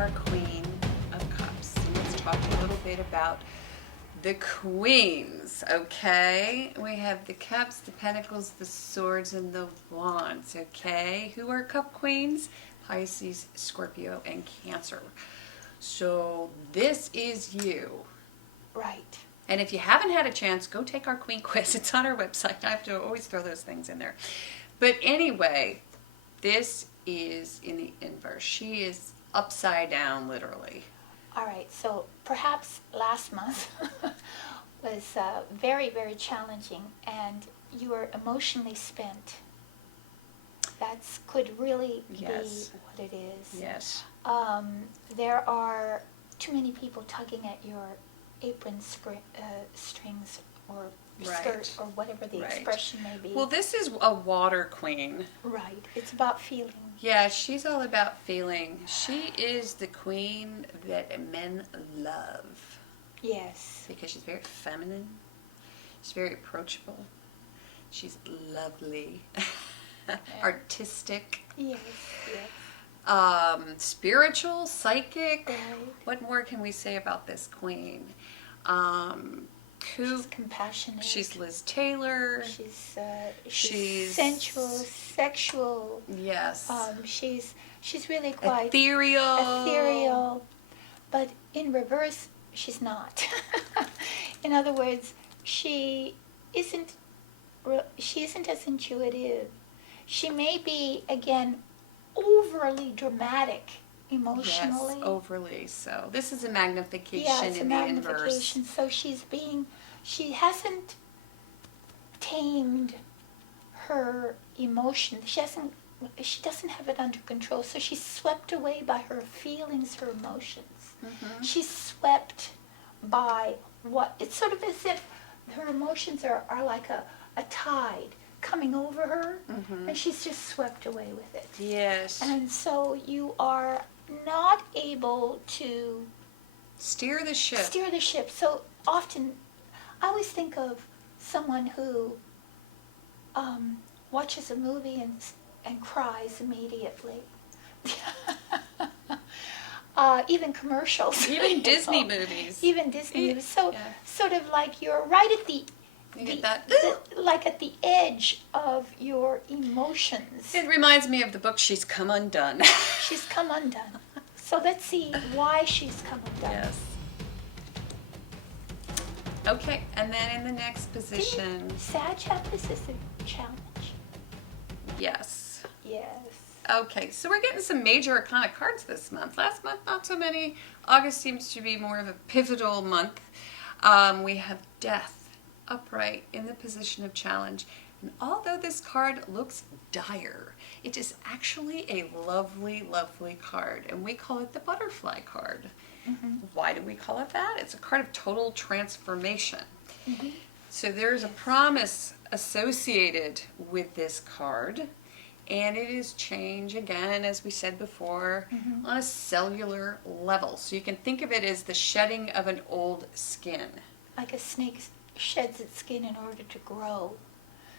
our Queen of Cups. And let's talk a little bit about the Queens, okay? We have the Cups, the Pentacles, the Swords, and the Wands, okay? Who are Cup Queens? Pisces, Scorpio, and Cancer. So this is you. Right. And if you haven't had a chance, go take our Queen quiz. It's on our website. I have to always throw those things in there. But anyway, this is in the inverse. She is upside down, literally. All right. So perhaps last month was very, very challenging, and you were emotionally spent. That could really Yes. be what it is. Yes. There are too many people tugging at your apron strings or skirt, Right. or whatever the Right. expression may be. Well, this is a water queen. Right. It's about feeling. Yeah, she's all about feeling. She is the queen that men love Yes. because she's very feminine. She's very approachable. She's lovely, artistic, Yes. Yes. spiritual, psychic. Right. What more can we say about this queen? She's compassionate. She's Liz Taylor. She's sensual, sexual. Yes. She's really quite ethereal. But in reverse, she's not. In other words, she isn't as intuitive. She may be, again, overly dramatic emotionally. Yes, overly so. This is a magnification Yeah, it's a in the inverse. magnification. So she hasn't tamed her emotions. She doesn't have it under control. So she's swept away by her feelings, her emotions. Mm-hmm. She's swept by it's sort of as if her emotions are like a tide coming over her, Mm-hmm. and she's just swept away with it. Yes. And so you are not able to Steer the ship. So often, I always think of someone who watches a movie and cries immediately. Even commercials. Even Disney movies. Even Disney movies. So yeah. sort of like you're right at You get that? like at the edge of your emotions. It reminds me of the book She's Come Undone. She's come undone. So let's see why she's come undone. Yes. Okay, and then in the next position. Didn't Sag have this as a challenge? Yes. Yes. Okay, so we're getting some major arcana cards this month. Last month, not so many. August seems to be more of a pivotal month. We have Death upright in the position of challenge. And although this card looks dire, it is actually a lovely, lovely card. And we call it the butterfly card. Mm-hmm. Why do we call it that? It's a card of total transformation. Mm-hmm. So there's a promise associated with this card. And it is change, again, as we said before, Mm-hmm. on a cellular level. So you can think of it as the shedding of an old skin. Like a snake sheds its skin in order to grow.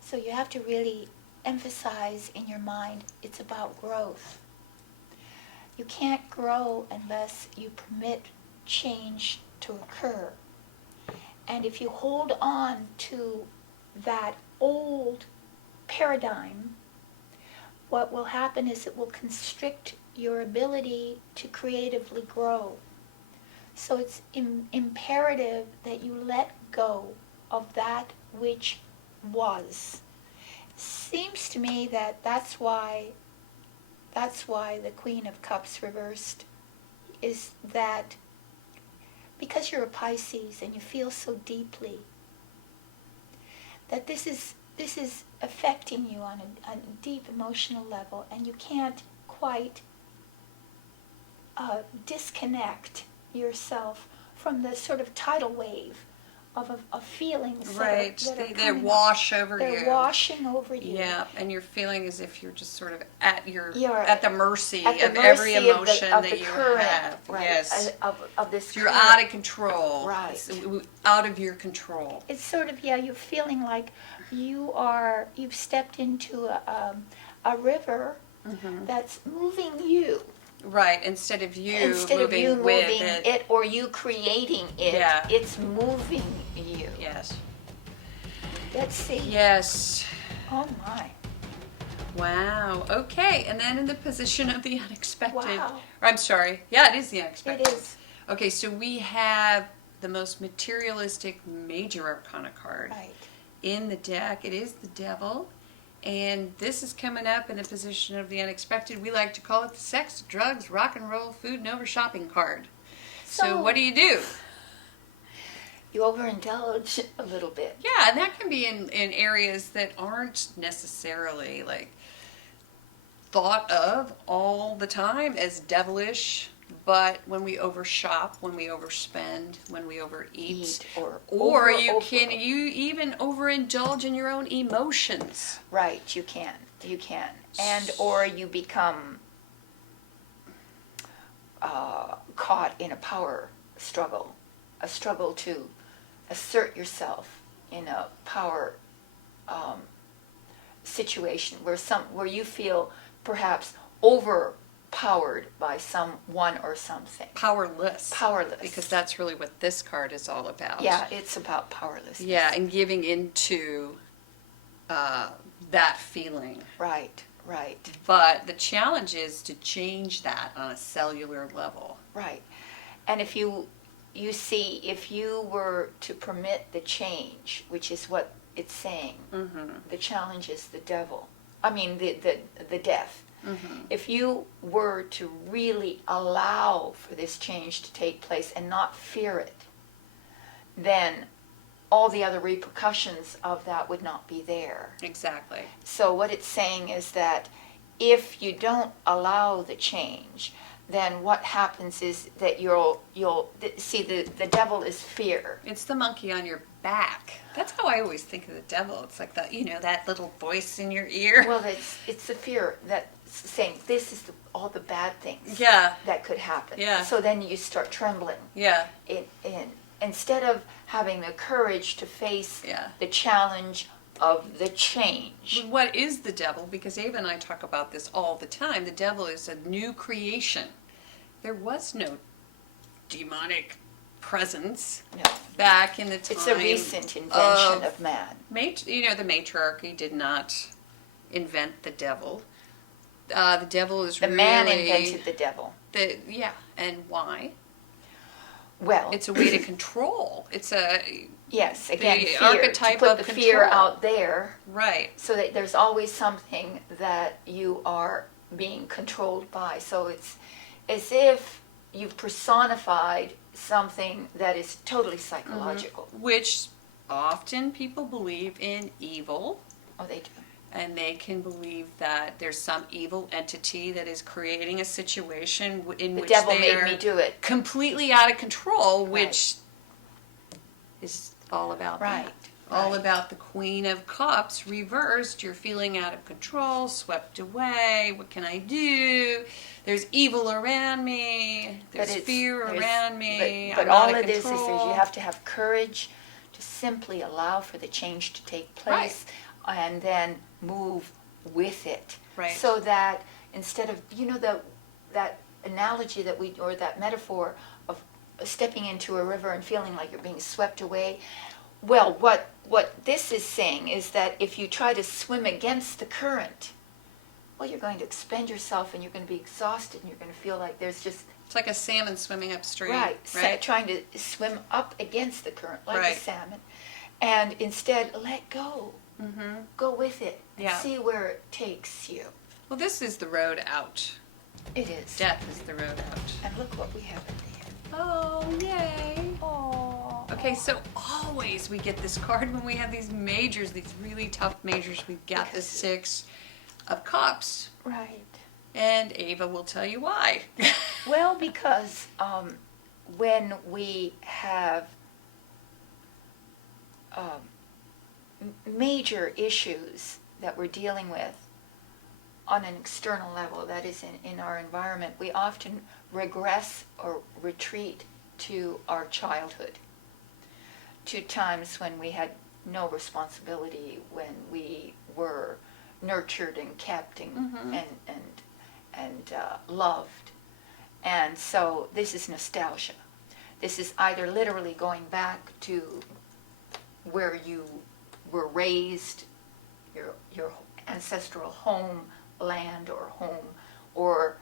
So you have to really emphasize in your mind it's about growth. You can't grow unless you permit change to occur. And if you hold on to that old paradigm, what will happen is it will constrict your ability to creatively grow. So it's imperative that you let go of that which was. Seems to me that that's why the Queen of Cups reversed is that because you're a Pisces and you feel so deeply that this is affecting you on a deep emotional level, and you can't quite disconnect yourself from the sort of tidal wave of feelings Right, that they wash over you. They're washing over you. Yeah, and you're feeling as if you're just sort of at You're at the mercy at the of every mercy of emotion the that you current, have. right, Yes, of this. you're current. out of control. Right. It's out of your control. It's sort of, you're feeling like you've stepped into a river Mm-hmm. that's moving you. Right, instead of you Instead of you with moving it or you creating it, Yeah. it's moving you. Yes. Let's see. Yes. Oh my. Wow. Okay, and then in the position of the unexpected. Wow. Or, I'm sorry. Yeah, it is the unexpected. It is. Okay, so we have the most materialistic major arcana card Right. in the deck. It is the devil. And this is coming up in the position of the unexpected. We like to call it the sex, drugs, rock and roll, food, and over shopping card. So what do? You overindulge a little bit. Yeah, and that can be in areas that aren't necessarily like thought of all the time as devilish, but when we overshop, when we overspend, when we overeat, or you even overindulge in your own emotions. Right, you can, and or you become caught in a power struggle, a struggle to assert yourself in a power situation where you feel perhaps overpowered by someone or something. Powerless. Because that's really what this card is all about. Yeah, it's about powerlessness. Yeah, and giving into that feeling. Right. But the challenge is to change that on a cellular level. Right. And if you see, if you were to permit the change, which is what it's saying, the challenge is the devil. I mean, the death. If you were to really allow for this change to take place and not fear it, then all the other repercussions of that would not be there. Exactly. So what it's saying is that if you don't allow the change, then what happens is that you'll see the devil is fear. It's the monkey on your back. That's how I always think of the devil. It's like that little voice in your ear. Well, it's the fear that's saying this is all the bad things that could happen. Yeah. So then you start trembling. Yeah. Instead of having the courage to face the challenge of the change. What is the devil? Because Ava and I talk about this all the time. The devil is a new creation. There was no demonic presence back in the time. It's a recent invention of man. The matriarchy did not invent the devil. The devil is the man invented the devil. And why? Well, it's a way to control. It's again, the fear, archetype to put of the control. fear out there, right? So that there's always something that you are being controlled by. So it's as if you've personified something that is totally psychological. Which often people believe in evil. Oh, they do. And they can believe that there's some evil entity that is creating a situation in which the devil they made are me do it. Completely out of control, which is all about that. All about the Queen of Cups reversed. You're feeling out of control, swept away. What can I do? There's evil around me. There's fear around me. But all it is you have to have courage to simply allow for the change to take place. Right. And then move with it. Right. So that instead of, that analogy or that metaphor of stepping into a river and feeling like you're being swept away. Well, what this is saying is that if you try to swim against the current, well, you're going to expend yourself and you're going to be exhausted and you're going to feel like there's just... It's like a salmon swimming upstream. Right. Trying to swim up against the current like a salmon. And instead, let go. Mm-hmm. Go with it and see where it takes you. Well, this is the road out. It is. Death is the road out. And look what we have in there. Oh, yay. Oh. Okay, so always we get this card when we have these majors, these really tough majors. We've got the Six of Cups. Right. And Ava will tell you why. Well, because when we have major issues that we're dealing with on an external level, that is in our environment, we often regress or retreat to our childhood, to times when we had no responsibility, when we were nurtured and kept and loved. And so this is nostalgia. This is either literally going back to where you were raised, your ancestral home, land or home, or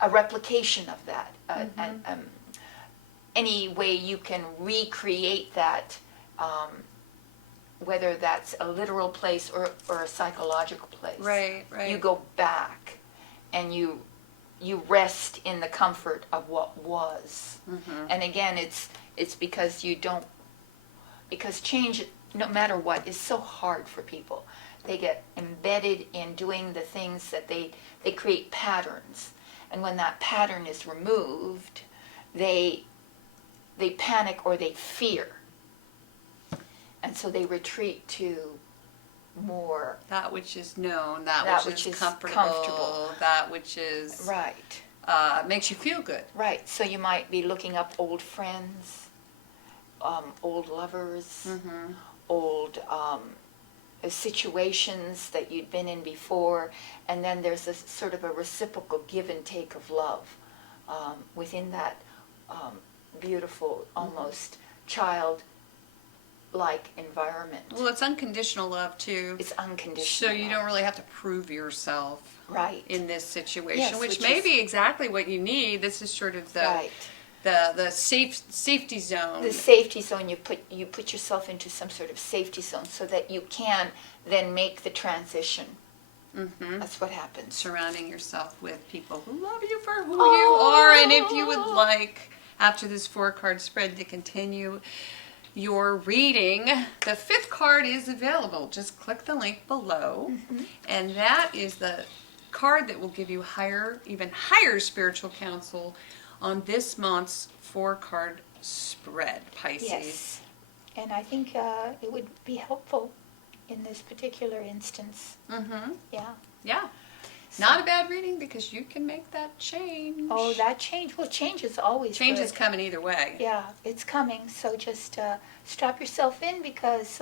a replication of that. Any way you can recreate that, whether that's a literal place or a psychological place. Right, right. You go back and you rest in the comfort of what was. And again, it's because because change, no matter what, is so hard for people. They get embedded in doing the things that they create patterns. And when that pattern is removed, they panic or they fear. And so they retreat to more that which is known, that which is comfortable, that which is right, makes you feel good. Right. So you might be looking up old friends, old lovers, old situations that you'd been in before, and then there's a sort of a reciprocal give and take of love within that beautiful, almost child-like environment. Well, it's unconditional love too. It's unconditional. So you don't really have to prove yourself right in this situation, yes, which may be exactly what you need. This is sort of the right. the safety zone. The safety zone, you put yourself into some sort of safety zone so that you can then make the transition. That's what happens. Surrounding yourself with people who love you for who you are, and if you would like, after this 4-card spread, to continue your reading, the 5th card is available. Just click the link below, and that is the card that will give you even higher spiritual counsel on this month's 4-card spread, Pisces. Yes, and I think it would be helpful in this particular instance. Yeah. Yeah. Not a bad reading because you can make that change. Oh, that change. Well, change is always Change good. is coming either way. Yeah, it's coming. So just strap yourself in because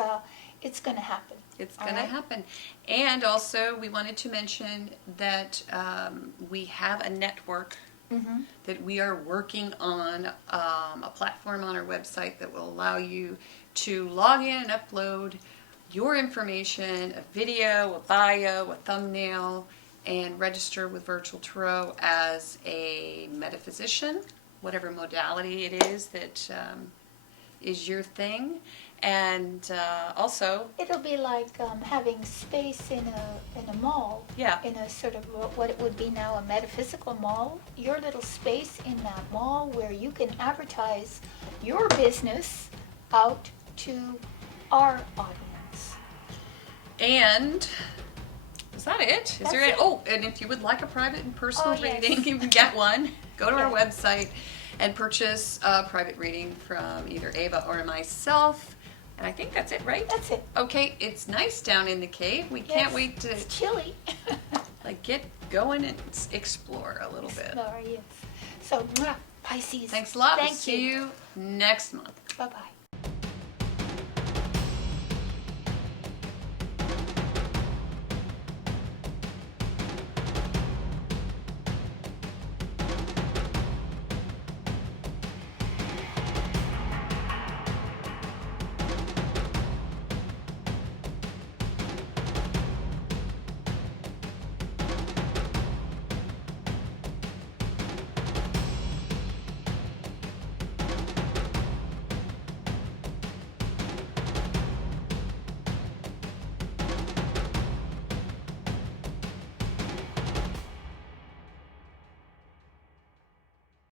it's going to happen. It's going to happen. And also, we wanted to mention that we have a network that we are working on, a platform on our website that will allow you to log in and upload your information, a video, a bio, a thumbnail, and register with Virtual Tarot as a metaphysician, whatever modality it is that is your thing. And also, it'll be like having space in a mall. Yeah. In a sort of what it would be now a metaphysical mall. Your little space in that mall where you can advertise your business out to our audience. and is that it? Is That's there it. Oh, and if you would like a private and personal Oh, yes. reading, you can get one. Go to our Yeah. website and purchase a private reading from either Ava or myself. And I think that's it, right? That's it. Okay, it's nice down in the cave. We can't Yes, wait to It's chilly. get going and explore a little bit. Explore, yes. So, Pisces. Thanks a lot. Thank We'll see you next month. Bye-bye.